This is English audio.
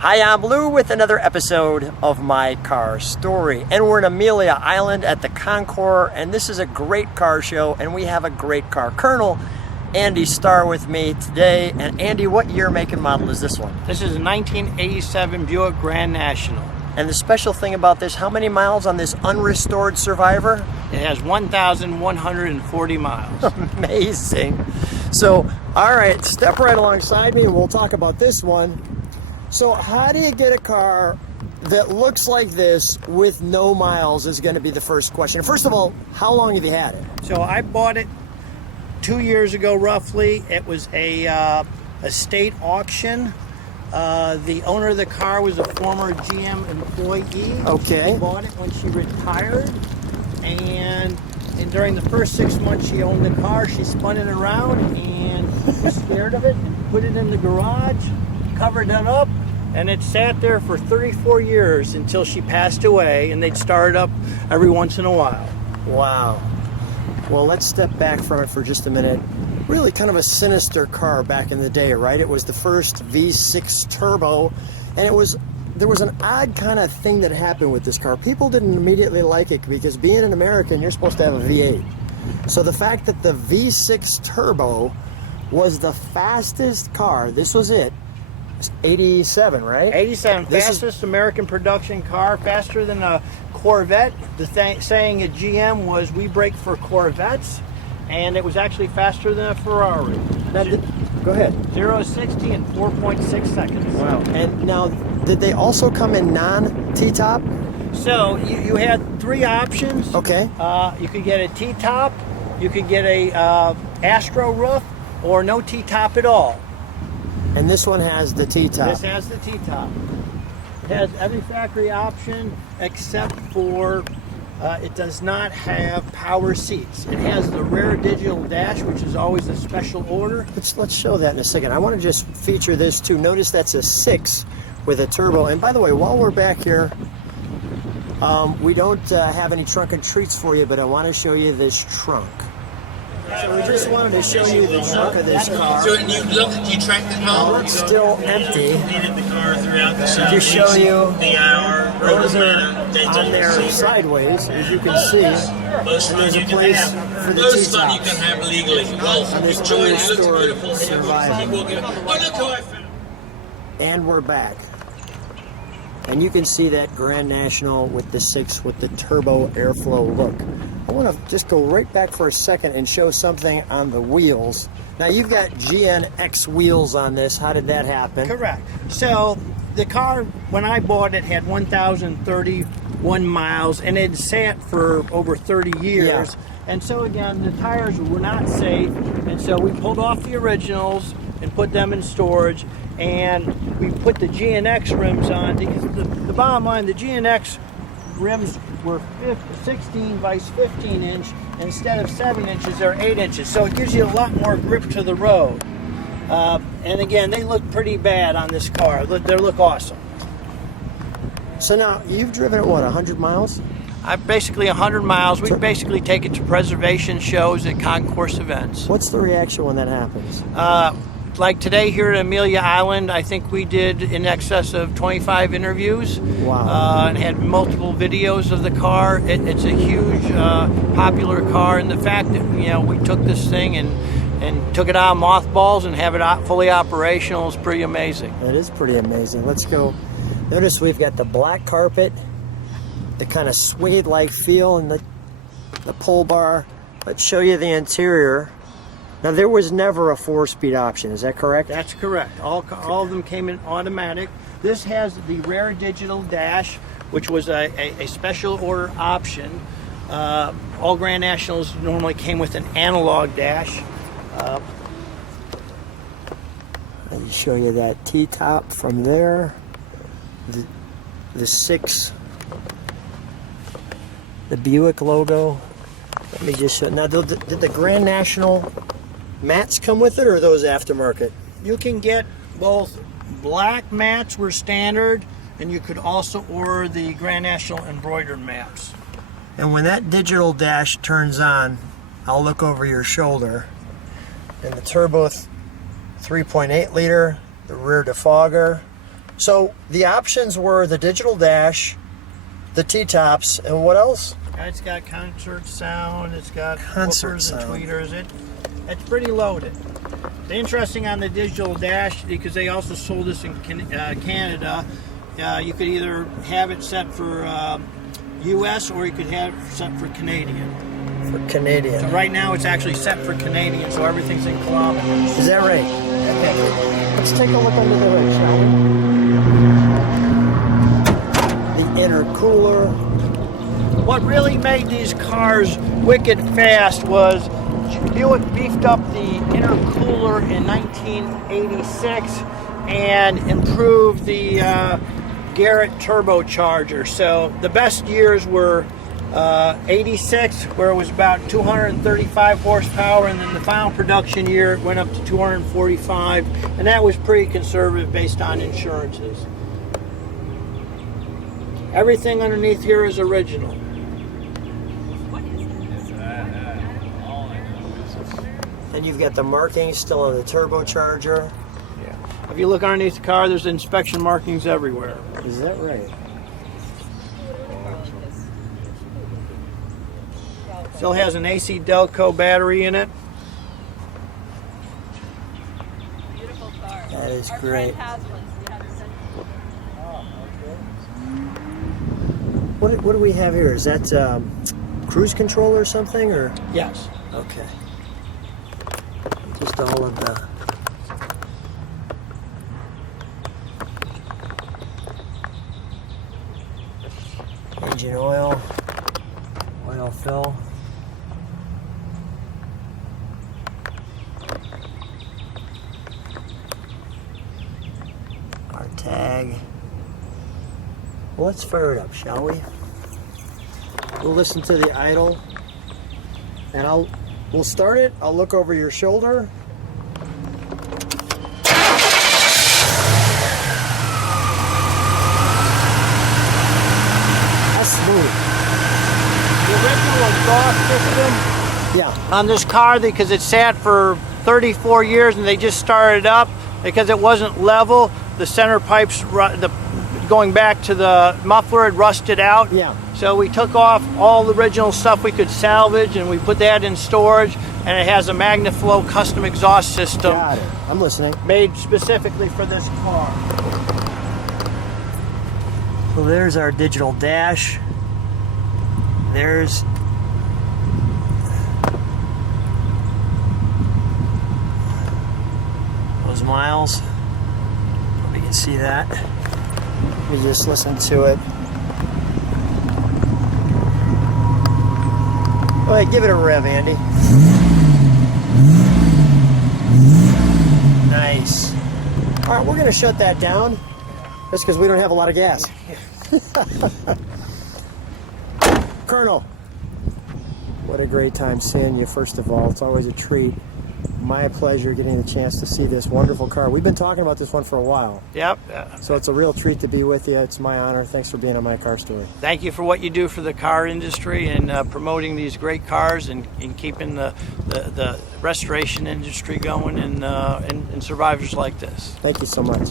Hi, I'm Lou with another episode of My Car Story. And we're in Amelia Island at the Concours, and this is a great car show, and we have a great car colonel, Andy Starr, with me today. And Andy, what year, make, and model is this one? This is a 1987 Buick Grand National. And the special thing about this, how many miles on this unrestored Survivor? It has 1,140 miles. Amazing. So, all right, step right alongside me and we'll talk about this one. So how do you get a car that looks like this with no miles is going to be the first question. First of all, how long have you had it? So I bought it 2 years ago, roughly. It was a state auction. The owner of the car was a former GM employee. Okay. She bought it when she retired, and during the first 6 months she owned the car, she spun it around and was scared of it and put it in the garage, covered it up, and it sat there for 34 years until she passed away, and they'd start it up every once in a while. Wow. Well, let's step back from it for just a minute. Really kind of a sinister car back in the day, right? It was the first V6 turbo, and there was an odd kind of thing that happened with this car. People didn't immediately like it because being an American, you're supposed to have a V8. So the fact that the V6 turbo was the fastest car, this was it, 87, right? 87, fastest American production car, faster than a Corvette. The saying at GM was, we break for Corvettes, and it was actually faster than a Ferrari. Now, go ahead. 0 to 60 in 4.6 seconds. Wow. And now, did they also come in non-T-top? So you had three options. Okay. You could get a T-top, you could get a Astro roof, or no T-top at all. And this one has the T-top. This has the T-top. It has every factory option except for it does not have power seats. It has the rear digital dash, which is always a special order. Let's show that in a second. I want to just feature this too. Notice that's a 6 with a turbo. And by the way, while we're back here, we don't have any trunk and treats for you, but I want to show you this trunk. So we just wanted to show you the trunk of this car. So you looked, you tracked it home? It's still empty. The car throughout the Just show you, the hour, those are on there sideways, as you can see. And there's a place for the most fun you T-tops. can have legally. Well, And this enjoy it. It looks unrestored beautiful. Survivor. Oh, look how I found. And we're back. And you can see that Grand National with the 6 with the turbo airflow look. I want to just go right back for a second and show something on the wheels. Now you've got GNX wheels on this. How did that happen? Correct. So the car, when I bought it, had 1,031 miles, and it sat for over 30 years. Yeah. And so again, the tires were not safe, and so we pulled off the originals and put them in storage, and we put the GNX rims on, because the bottom line, the GNX rims were 16 by 15 inch. Instead of 7 inches, they're 8 inches. So it gives you a lot more grip to the road. And again, they look pretty bad on this car. They look awesome. So now, you've driven it, what, 100 miles? Basically 100 miles. We basically take it to preservation shows at concourse events. What's the reaction when that happens? Like today here at Amelia Island, I think we did in excess of 25 interviews. Wow. And had multiple videos of the car. It's a huge, popular car, and the fact that we took this thing and took it out of mothballs and have it fully operational is pretty amazing. It is pretty amazing. Let's go. Notice we've got the black carpet, the kind of suede-like feel, and the pull bar. Let's show you the interior. Now, there was never a 4-speed option, is that correct? That's correct. All of them came in automatic. This has the rear digital dash, which was a special order option. All Grand Nationals normally came with an analog dash. Let me show you that T-top from there. The 6, the Buick logo. Let me just show. Now, did the Grand National mats come with it, or are those aftermarket? You can get both. Black mats were standard, and you could also order the Grand National embroidered mats. And when that digital dash turns on, I'll look over your shoulder, and the turbo 3.8 liter, the rear defogger, So the options were the digital dash, the T-tops, and what else? It's got concert sound. It's got Concert whoopers sound. and tweeters. It's pretty loaded. The interesting on the digital dash, because they also sold this in Canada, you could either have it set for U.S. or you could have it set for Canadian. For Canadian. So right now it's actually set for Canadian, so everything's in kilometers. Is that right? Okay. Let's take a look under the hood, shall we? The intercooler. What really made these cars wicked fast was Buick beefed up the intercooler in 1986 and improved the Garrett turbocharger. So the best years were 86, where it was about 235 horsepower, and then the final production year it went up to 245, and that was pretty conservative based on insurances. Everything underneath here is original. And you've got the markings still on the turbocharger. If you look underneath the car, there's inspection markings everywhere. Is that right? Still has an AC Delco battery in it. Beautiful car. That is Our great. friend has one, so we have it sent. What do we have here? Is that cruise control or something? Or Yes. okay. Just all of the. Engine oil fill. Our tag. Well, let's fire it up, shall we? We'll listen to the idle, and we'll start it. I'll look over your shoulder. That's smooth. The original exhaust system Yeah. on this car, because it sat for 34 years and they just started up, because it wasn't level, the center pipes, going back to the muffler, had rusted out. Yeah. So we took off all the original stuff we could salvage and we put that in storage, and it has a MagnaFlow custom exhaust system Got it. I'm listening. made specifically for this car. So there's our digital dash. There's those miles. Hope you can see that. Let me just listen to it. All right, give it a rev, Andy. Nice. All right, we're going to shut that down just because we don't have a lot of gas. Colonel, what a great time seeing you, first of all. It's always a treat. My pleasure getting the chance to see this wonderful car. We've been talking about this one for a while, Yep. so it's a real treat to be with you. It's my honor. Thanks for being on My Car Story. Thank you for what you do for the car industry and promoting these great cars and keeping the restoration industry going and survivors like this. Thank you so much.